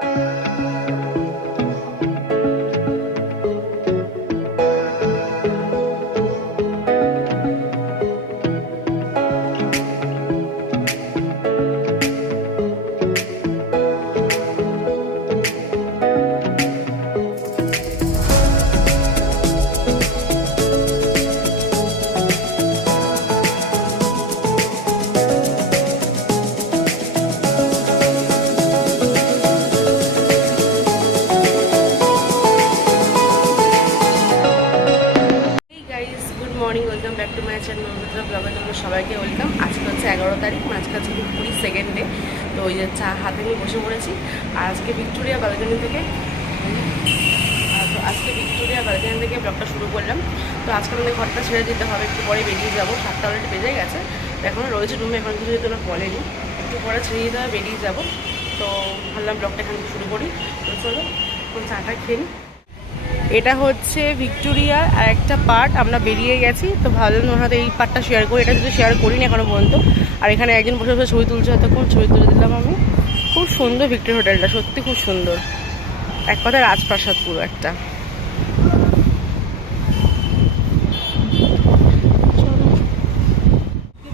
এই চ্যানেল নন্দিতা ব্লগে তোমাদের সবাইকে ওয়েলকাম। আজকে হচ্ছে এগারো তারিখ, আজকে হচ্ছে কুড়ি সেকেন্ডে তো ওই যে চা হাতে নিয়ে বসে পড়েছি। আর আজকে ভিক্টোরিয়া ব্যালকানি থেকে তো আজকে ভিক্টোরিয়া ব্যালকানি থেকে ব্লগটা শুরু করলাম। তো আজকে আমাদের ঘরটা ছেড়ে দিতে হবে, একটু পরে বেরিয়ে যাব। সাতটা অলরেডি বেজে গেছে। তো এখনও রয়েছে রুমে এখন কিছু ওরা বলেনি। একটু পরে ছেড়ে দিতে হবে, বেরিয়ে যাব। তো ভাবলাম ব্লগটা এখান থেকে শুরু করি। তো চলো, এখন চাটা খেয়ে। এটা হচ্ছে ভিক্টোরিয়ার আর একটা পার্ট আমরা বেরিয়ে গেছি। তো ভাবলাম ওর এই পার্টটা শেয়ার করি, এটা যদি শেয়ার করিনি এখনও পর্যন্ত। আর এখানে একজন বসে বসে ছবি তুলছে এতক্ষণ, ছবি তুলে দিলাম আমি। খুব সুন্দর ভিক্টোরিয়া হোটেলটা, সত্যি খুব সুন্দর। এক কথায় রাজপ্রাসাদ পুরো একটা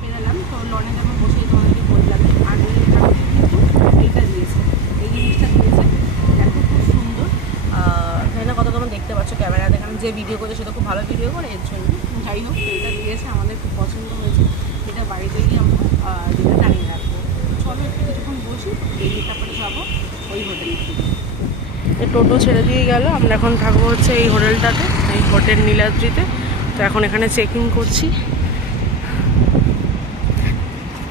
বেরোলাম তো লনে যখন বসেই তোমাদেরকে বললাম আগে কিন্তু এইটা দিয়েছে এই জিনিসটা দিয়েছে এত খুব সুন্দর আর কতক্ষণ দেখতে পাচ্ছ ক্যামেরাতে কারণ যে ভিডিও করে সেটা খুব ভালো ভিডিও করে এর জন্য। যাই হোক, এটা দিয়েছে আমাদের, খুব পছন্দ হয়েছে। এটা বাড়িতে গিয়ে আমরা টানিয়ে রাখব। চলো একটু কিছুক্ষণ বসি এই তারপরে যাব ওই হোটেলে টোটো ছেড়ে দিয়ে গেল। আমরা এখন থাকব হচ্ছে এই হোটেলটাতে, এই হোটেল নীলাদ্রিতে। তো এখন এখানে চেকিং করছি।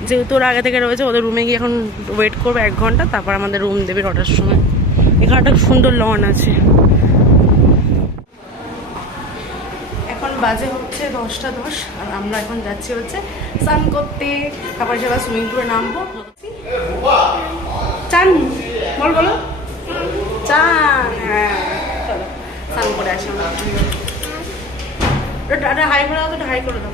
যেহেতু ওরা আগে থেকে রয়েছে, ওদের রুমে গিয়ে এখন ওয়েট করবে এক ঘণ্টা। তারপর আমাদের রুম দেবে নটার সময়। এখানে একটা সুন্দর লন আছে। বাজে হচ্ছে দশটা দশ, আর আমরা এখন যাচ্ছি হচ্ছে স্নান করতে। তারপর সে সুইমিং পুলে নামবো। চান? বল, বলো। চান হ্যাঁ। চলো, স্নান করে আসি আমরা। হাই করে দাও তো হাই করে দাও।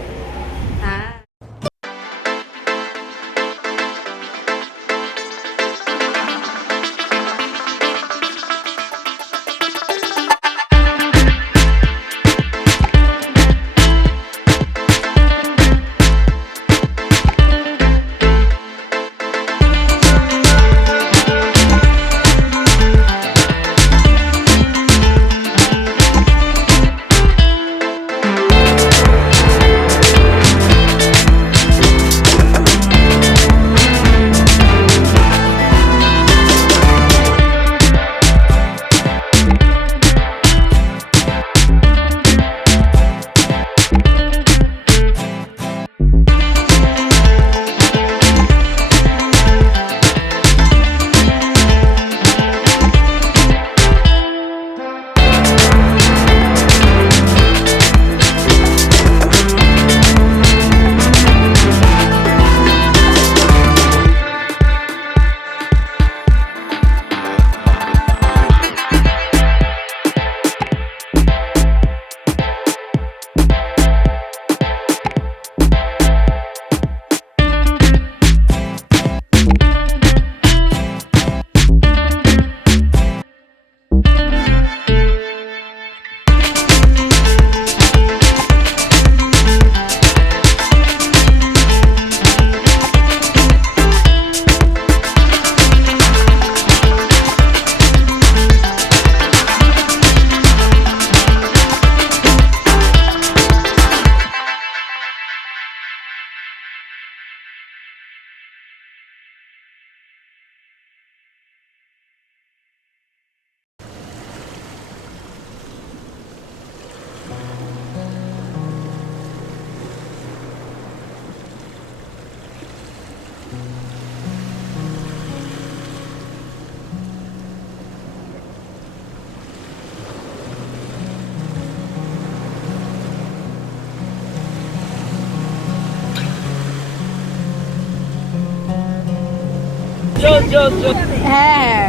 হ্যাঁ।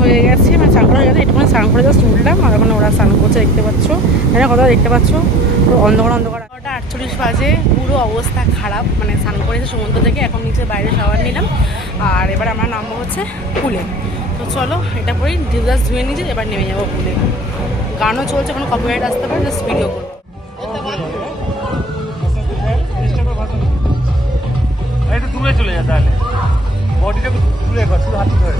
হয়ে গেছে। আমার স্নান করা হয়ে গেছে একটুখানি স্নান করে জাস্ট আর ওখানে ওরা স্নান করছে, দেখতে পাচ্ছ। এখানে কথা দেখতে পাচ্ছ? অন্ধকার অন্ধকার। আটচল্লিশ বাজে, পুরো অবস্থা খারাপ। মানে স্নান করেছে সমুদ্র থেকে, এখন নিচে বাইরে শাওয়ার নিলাম। আর এবার আমরা নামবো হচ্ছে পুলে। তো চলো, এটা পরেই জাস্ট ধুয়ে নিয়েছি এবার নেমে যাব পুলে। গানও চলছে, কোনো কপিরাইট আসতে পারে জাস্ট ভিডিও করব। একটু দূরে চলে যায় তাহলে। বডিটা দূরে শুধু হাতি ধরে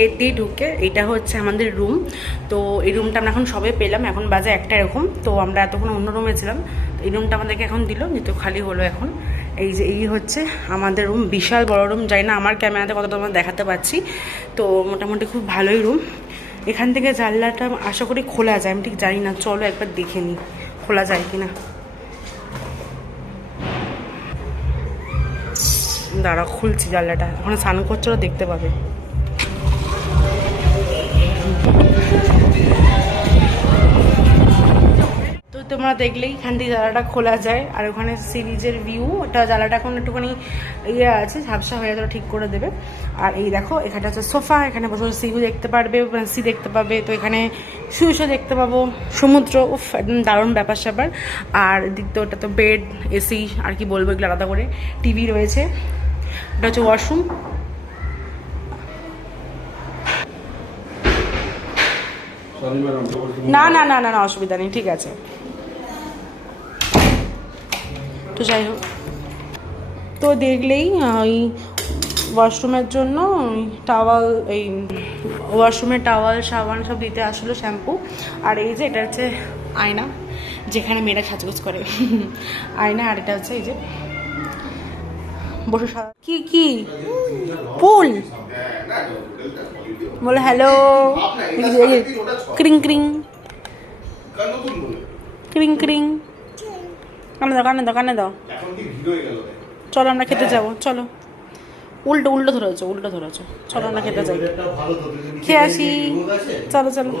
গেট দিয়ে ঢুকে এটা হচ্ছে আমাদের রুম তো এই রুমটা আমরা এখন সবে পেলাম, এখন বাজে একটা এরকম। তো আমরা এতক্ষণ অন্য রুমে ছিলাম এই রুমটা আমাদেরকে এখন দিল নিতে খালি হলো এখন। এই যে, এই হচ্ছে আমাদের রুম বিশাল বড় রুম যাই না আমার ক্যামেরাতে কতটা তোমার দেখাতে পাচ্ছি। তো মোটামুটি খুব ভালোই রুম এখান থেকে জানলাটা আশা করি খোলা যায়, আমি ঠিক জানি না। চলো একবার দেখে নিই, খোলা যায় কি না দাঁড়া খুলছি জানলাটা। ওখানে স্নান করছে দেখতে পাবে। তো তোমরা দেখলেই এখান থেকে জায়গাটা খোলা যায়। আর ওখানে সিরিজের ভিউ ওটা জ্বালাটা এখন একটুখানি ইয়ে আছে, ঝাপসা হয়ে যাবে ঠিক করে দেবে। আর এই দেখো এখানে হচ্ছে সোফা, এখানে বসে বসে সিভিউ দেখতে পারবে সি দেখতে পাবে, তো এখানে শুয়ে শুয়ে দেখতে পাবো, সমুদ্র, উফ, একদম দারুণ ব্যাপার স্যাপার। আর দিক তো ওটা তো বেড এসি আর কি বলব এগুলো আলাদা করে টিভি রয়েছে। এটা হচ্ছে ওয়াশরুম না না না না না, অসুবিধা নেই, ঠিক আছে। তো যাই হোক। তো দেখলেই ওই ওয়াশরুমের জন্য টাওয়াল, এই ওয়াশরুমের টাওয়াল, সাবান সব দিতে আসলো শ্যাম্পু। আর এই যে, এটা হচ্ছে আয়না, যেখানে মেয়েরা সাজগোজ করে। আয়না, আর এটা হচ্ছে এই যে বসে সাদা কি কি? ফুল বলে হ্যালো ক্রিং ক্রিং। ক্রিং ক্রিং। কানে দাও কানে দাও কানে দাও। চলো, আমরা খেতে যাব। চলো। উল্টো উল্টো ধরেছো উল্টো ধরেছো। চলো, আমরা খেতে যাই। খেয়ে আসি। চলো চলো।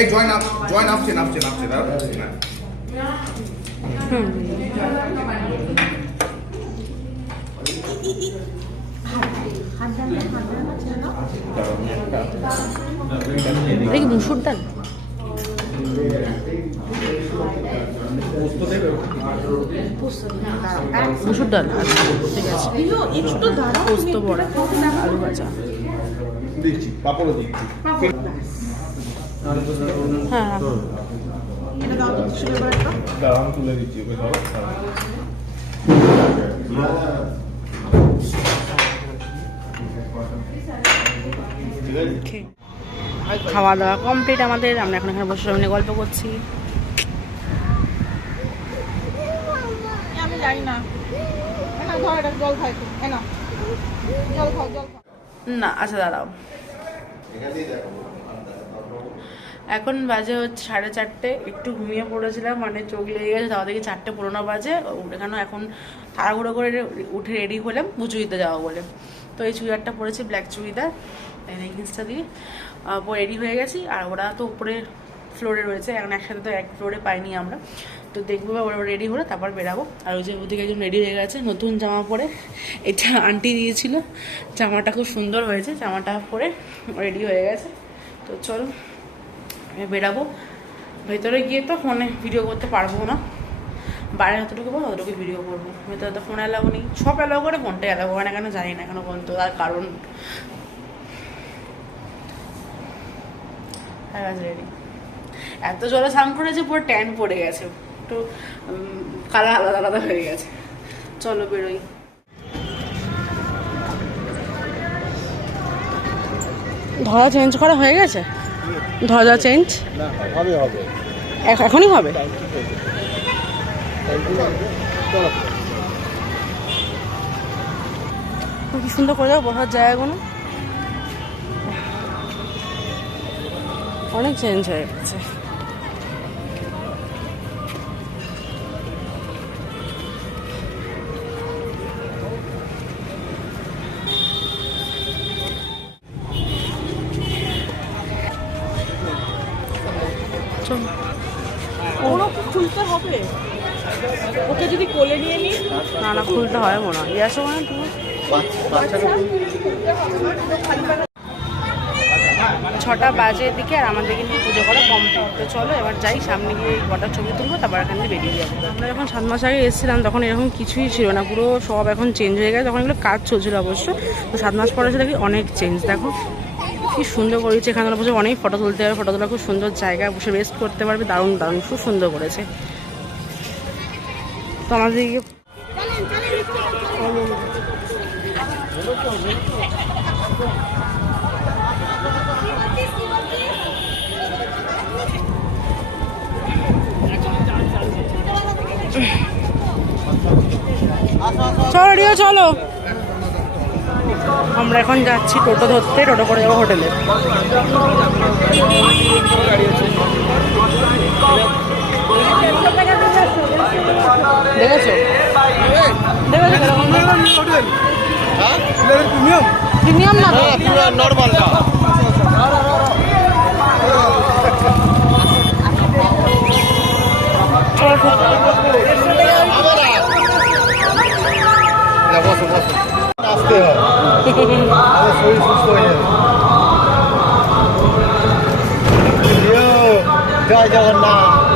এই জয় নাম জয় নামছে নামছে নামছে দাঁড়া মুসুর ডাল মুসুর ডাল ঠিক আছে পোস্ত বড়া আলু ভাজা হ্যাঁ। খাওয়া দাওয়া কমপ্লিট আমাদের, আমরা এখন এখানে বসে সামনে গল্প করছি আমি না আচ্ছা দাঁড়াও। এখন বাজে হচ্ছে সাড়ে চারটে, একটু ঘুমিয়ে পড়েছিলাম মানে চোখ লেগে গেছে তাও দেখি চারটে পুরোনো বাজে এখানে এখন তাড়াহুড়ো করে উঠে রেডি হলাম, পুজো দিতে যাওয়া বলে। তো এই চুড়িদারটা পরেছি ব্ল্যাক চুড়িদার। লেগিংসটা দিয়ে। রেডি হয়ে গেছি, আর ওরা তো উপরে ফ্লোরে রয়েছে, এখন একসাথে তো এক ফ্লোরে পাইনি আমরা। তো দেখব ওরা রেডি হলে তারপর বেরাবো। আর ওই যে ওদিকে একজন রেডি হয়ে গেছে, নতুন জামা পরে। এটা আন্টি দিয়েছিল। জামাটা খুব সুন্দর হয়েছে, জামাটা পরে রেডি হয়ে গেছে। তো চলো বেরাবো। ভেতরে গিয়ে তো ফোনে ভিডিও করতে পারব না। বাইরে যতটুকু পাবো ততটুকু ভিডিও করব। ভেতরে তো ফোন অ্যালাউ নেই। সব অ্যালাউ করে ফোনটা অ্যালাউ করে না কেন জানি না কেন পর্যন্ত তার কারণ। হ্যাঁ রেডি এত জলে স্নান করেছে, পুরো ট্যান পড়ে গেছে। একটু কালার আলাদা আলাদা হয়ে গেছে। চলো বেরোই। ধরা চেঞ্জ করা হয়ে গেছে? ধরা চেঞ্জ হবে হবে। এখনই হবে? কি সুন্দর করে যাও বসার জায়গাগুলো। অনেক চেঞ্জ হয়ে গেছে। চল খুলতে হবে? ওকে যদি কোলে নিয়ে নিই? না না খুলতে হয় মনে হয়। ইয়ে মানে তুমি? ছটা বাজের দিকে আর আমাদের কিন্তু পুজো করা কমপ্লিট তো চলো এবার যাই সামনে গিয়ে কটা ছবি তুলবো তারপর এখান থেকে বেরিয়ে যাব। আমরা যখন সাত মাস আগে এসেছিলাম তখন এরকম কিছুই ছিল না। পুরো সব এখন চেঞ্জ হয়ে গেছে তখন এগুলো কাজ চলছিল অবশ্য। তো সাত মাস পরে সেটা অনেক চেঞ্জ দেখো। কি সুন্দর করেছে এখানে বসে অনেক ফটো তুলতে পারবে ফটো তোলা খুব সুন্দর জায়গায় বসে রেস্ট করতে পারবে। দারুণ দারুণ। খুব সুন্দর করেছে। তো আমাদের চলো চলো। আমরা এখন যাচ্ছি টোটো ধরতে টোটো করে যাব হোটেলে। দেখেছ? প্রিমিয়াম না? নর্মালটা বসো বসো আসতে হয় আমাদের শরীর সুস্থ হয়ে যাবে জয় জগন্নাথ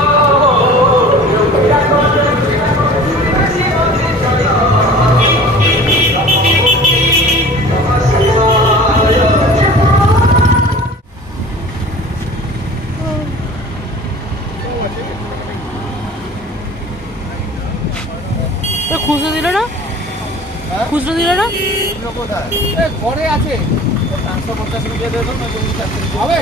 খুচরো দিল না? ঘরে আছে। হবে?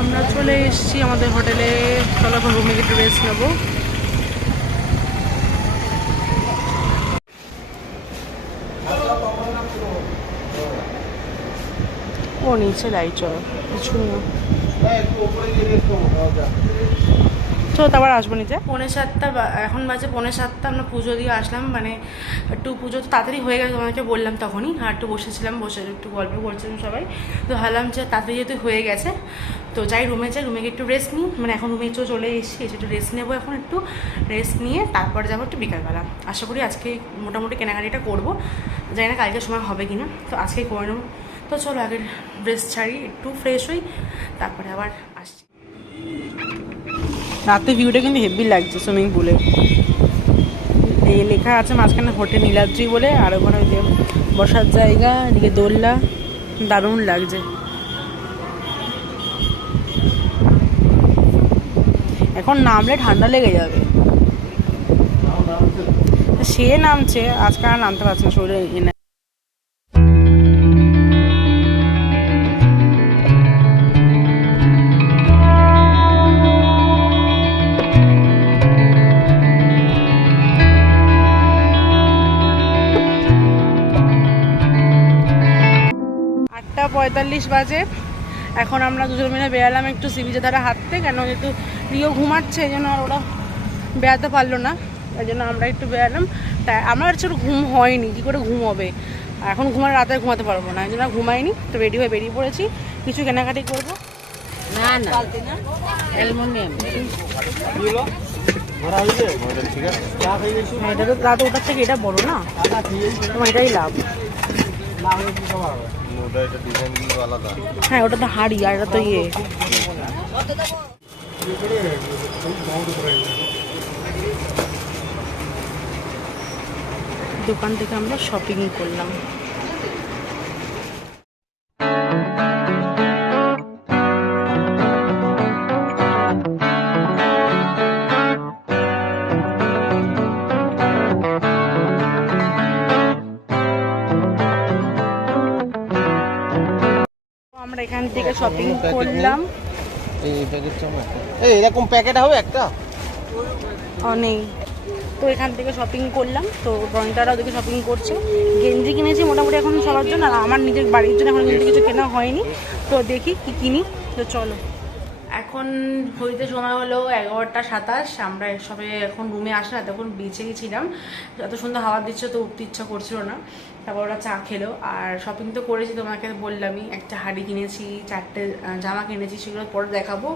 আমরা চলে এসেছি আমাদের হোটেলে। চলো এখন রুমে গিয়ে রেস্ট নেব। ও নিচে লাইট চলো কিছু না। তো তারপর আসব নিচে পৌনে সাতটা এখন বাজে পৌনে সাতটা, আমরা পুজো দিয়ে আসলাম মানে একটু পুজো তো তাড়াতাড়ি হয়ে গেছে তোমাকে বললাম তখনই, আর একটু বসেছিলাম, বসে একটু গল্প করছিলাম সবাই, তো ভাবলাম যে তাড়াতাড়ি যেহেতু হয়ে গেছে, তো যাই রুমে যাই রুমে একটু রেস্ট নিই মানে এখন রুমে চো চলে এসেছি, এসে একটু রেস্ট নেব এখন একটু রেস্ট নিয়ে তারপর যাব একটু বিকালবেলা। আশা করি আজকে মোটামুটি কেনাকাটিটা করব, জানি না কালকে সময় হবে কি না তো আজকেই করে নেব। তো চলো আগে ড্রেস ছাড়ি, একটু ফ্রেশ হই, তারপরে আবার আসছি। রাতে ভিউটা কিন্তু হেভি লাগছে সুইমিং পুলে এই লেখা আছে মাঝখানে হোটেল নীলাদ্রি বলে, আর ওখানে ওই যে বসার জায়গা, এদিকে দোলনা, দারুণ লাগছে। এখন নামলে ঠান্ডা লেগে যাবে। সে নামছে, আজকে আর নামতে পারছে না, শরীরে পঁয়তাল্লিশ বাজে। এখন আমরা দুজন মিলে বেরালাম একটু সিবিজে ধারে হাঁটতে কেন যেহেতু প্রিয় ঘুমাচ্ছে এই জন্য আর ওরা বেড়াতে পারল না এই জন্য আমরা একটু বেরালাম তাই আমার ওর ঘুম হয়নি কী করে ঘুম হবে? এখন ঘুমার রাতে ঘুমাতে পারব না এই জন্য ঘুমাইনি তো রেডি হয়ে বেরিয়ে পড়েছি। কিছু কেনাকাটি করব? না না। অ্যালুমিনিয়াম। এটা তো ওটার থেকে এটা বড় না? তোমার এটাই লাভ। হ্যাঁ ওটা তো হাড়ি আর এটা তো ইয়ে। দোকান থেকে আমরা শপিং করলাম। থেকে শপিং করলাম। এই প্যাকেটটা এই এরকম প্যাকেট হবে একটা? নেই। তো এখান থেকে শপিং করলাম। তো রনিতারা ওদিকে শপিং করছে। গেঞ্জি কিনেছি মোটামুটি এখন সবার জন্য আর আমার নিজের বাড়ির জন্য এখন কিন্তু কিছু কেনা হয়নি। তো দেখি কি কিনি। তো চলো। এখন হইতে সময় হলো এগারোটা সাতাশ। আমরা সবে এখন রুমে আসা তখন বিচেই ছিলাম। এত সুন্দর হাওয়া দিচ্ছে তো উঠতে ইচ্ছা করছিল না। তারপর ওরা চা খেলো। আর শপিং তো করেছি তোমাকে বললামই, একটা হাড়ি কিনেছি, চারটে জামা কিনেছি, সেগুলো পরে দেখাবো।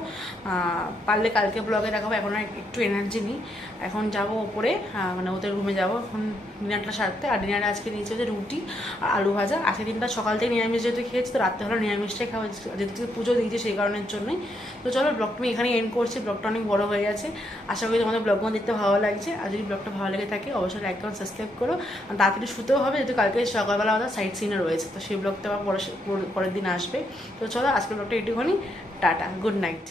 পারলে কালকে ব্লগে দেখাবো, এখন আর একটু এনার্জি নেই। এখন যাব ওপরে মানে ওদের রুমে যাব। এখন ডিনারটা সারতে, আর ডিনারে আজকে নিয়েছে হচ্ছে রুটি আর আলু ভাজা। আজকে দিনটা সকাল থেকে নিরামিষ যেহেতু খেয়েছি, তো রাত্রে হলো নিরামিষটাই খাওয়া যেহেতু পুজো দিয়েছি সেই কারণের জন্যই। তো চলো ব্লগটা আমি এখানে এন্ড করছি। ব্লগটা অনেক বড় হয়ে গেছে। আশা করি তোমাদের ব্লগগুলো দেখতে ভালো লাগছে। আর যদি ব্লগটা ভালো লেগে থাকে, অবশ্যই লাইক সাবস্ক্রাইব করো। আর তাড়াতাড়ি শুতেও হবে, যেহেতু কালকে সকালবেলা আমাদের সাইট সিনে রয়েছে। তো সেই ব্লগটা আবার পরের দিন আসবে। তো চলো আজকের ব্লগটা এটুখানি টাটা। Good night